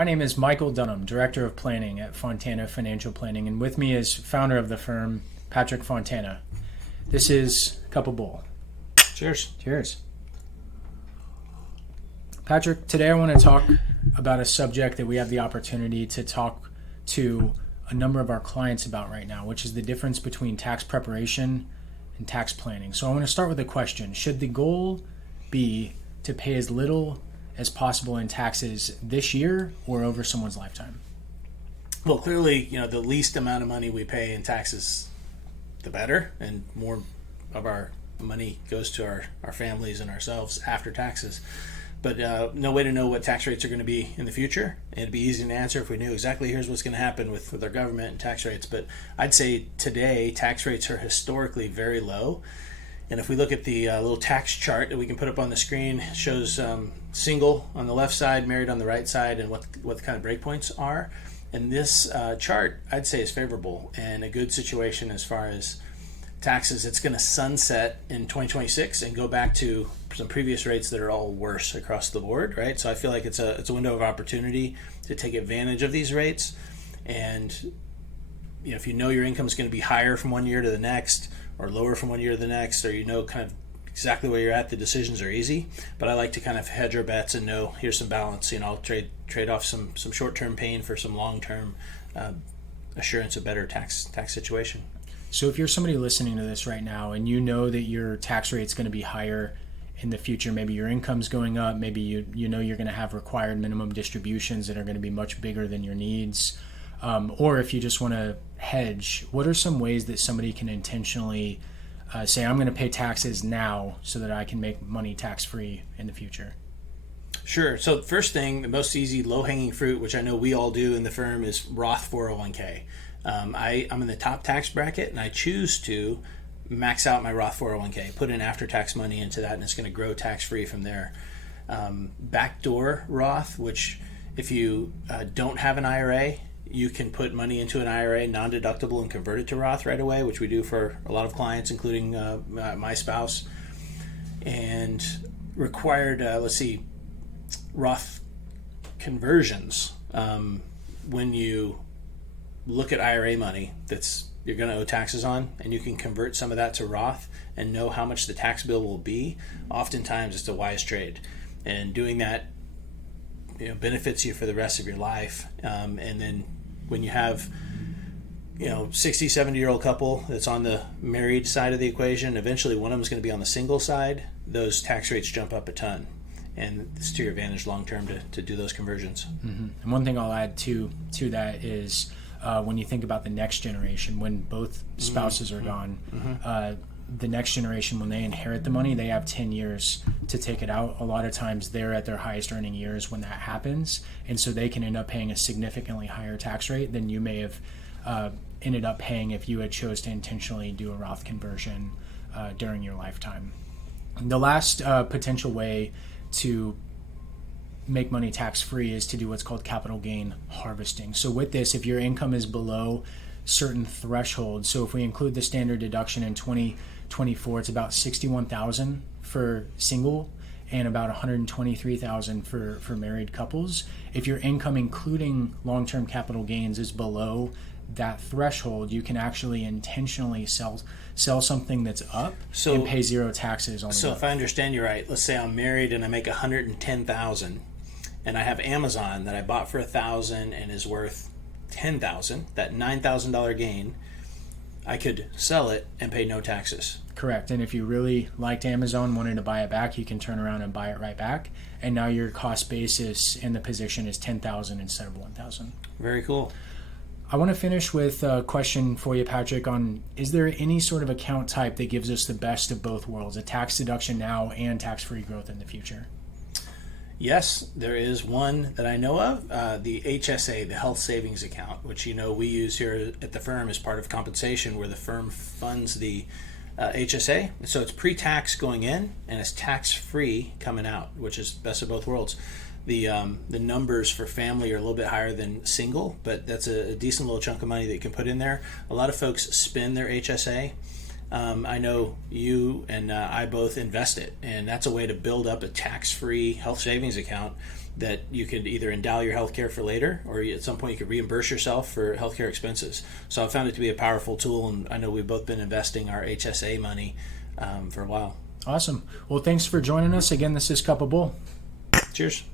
My name is Michael Dunham, Director of Planning at Fontana Financial Planning, and with me is founder of the firm, Patrick Fontana. This is Cup of Bull. Cheers. Cheers. Patrick, today I want to talk about a subject that we have the opportunity to talk to a number of our clients about right now, which is the difference between tax preparation and tax planning. So I want to start with a question. Should the goal be to pay as little as possible in taxes this year or over someone's lifetime? Well, clearly, the least amount of money we pay in taxes, the better, and more of our money goes to our families and ourselves after taxes. But no way to know what tax rates are going to be in the future. And it'd be easy to answer if we knew exactly here's what's going to happen with our government and tax rates. But I'd say today tax rates are historically very low. And if we look at the little tax chart that we can put up on the screen, it shows single on the left side, married on the right side, and what the kind of breakpoints are. And this chart, I'd say, is favorable and a good situation as far as taxes. It's going to sunset in 2026 and go back to some previous rates that are all worse across the board, right? So I feel like it's a window of opportunity to take advantage of these rates. And if you know your income is going to be higher from one year to the next, or lower from one year to the next, or kind of exactly where you're at, the decisions are easy. But I like to kind of hedge our bets and know here's some balance. I'll trade off some short-term pain for some long-term assurance of better tax situation. So if you're somebody listening to this right now and you know that your tax rate's going to be higher in the future, maybe your income's going up, maybe you know you're going to have required minimum distributions that are going to be much bigger than your needs, or if you just want to hedge, what are some ways that somebody can intentionally say, I'm going to pay taxes now so that I can make money tax-free in the future? Sure. So first thing, the most easy low-hanging fruit, which I know we all do in the firm, is Roth 401k. I'm in the top tax bracket, and I choose to max out my Roth 401k, put in after-tax money into that, and it's going to grow tax-free from there. Backdoor Roth, which if you don't have an IRA, you can put money into an IRA, non-deductible, and convert it to Roth right away, which we do for a lot of clients, including my spouse. And required, Roth conversions. When you look at IRA money you're going to owe taxes on, and you can convert some of that to Roth and know how much the tax bill will be, oftentimes it's a wise trade. And doing that benefits you for the rest of your life. And then when you have 60, 70-year-old couple that's on the married side of the equation, eventually one of them is going to be on the single side, those tax rates jump up a ton. And it's to your advantage long term to do those conversions. Mm-hmm. And one thing I'll add to that is when you think about the next generation, when both spouses are gone, the next generation, when they inherit the money, they have 10 years to take it out. A lot of times they're at their highest earning years when that happens. And so they can end up paying a significantly higher tax rate than you may have ended up paying if you had chose to intentionally do a Roth conversion during your lifetime. The last potential way to make money tax-free is to do what's called capital gain harvesting. So with this, if your income is below certain thresholds, so if we include the standard deduction in 2024, it's about $61,000 for single and about $123,000 for married couples. If your income, including long-term capital gains, is below that threshold, you can actually intentionally sell something that's up and pay zero taxes on it. So if I understand you right, let's say I'm married and I make $110,000, and I have Amazon that I bought for $1,000 and is worth $10,000. That $9,000 gain, I could sell it and pay no taxes. Correct. And if you really liked Amazon, wanted to buy it back, you can turn around and buy it right back. And now your cost basis in the position is $10,000 instead of $1,000. Very cool. I want to finish with a question for you, Patrick, on is there any sort of account type that gives us the best of both worlds, a tax deduction now and tax-free growth in the future? Yes, there is one that I know of, the HSA, the Health Savings Account, which we use here at the firm as part of compensation, where the firm funds the HSA. So it's pre-tax going in, and it's tax-free coming out, which is best of both worlds. The numbers for family are a little bit higher than single, but that's a decent little chunk of money that you can put in there. A lot of folks spend their HSA. I know you and I both invest it, and that's a way to build up a tax-free health savings account that you could either endow your healthcare for later, or at some point you could reimburse yourself for healthcare expenses. So I found it to be a powerful tool, and I know we've both been investing our HSA money for a while. Awesome. Well, thanks for joining us again. This is Cup of Bull. Cheers.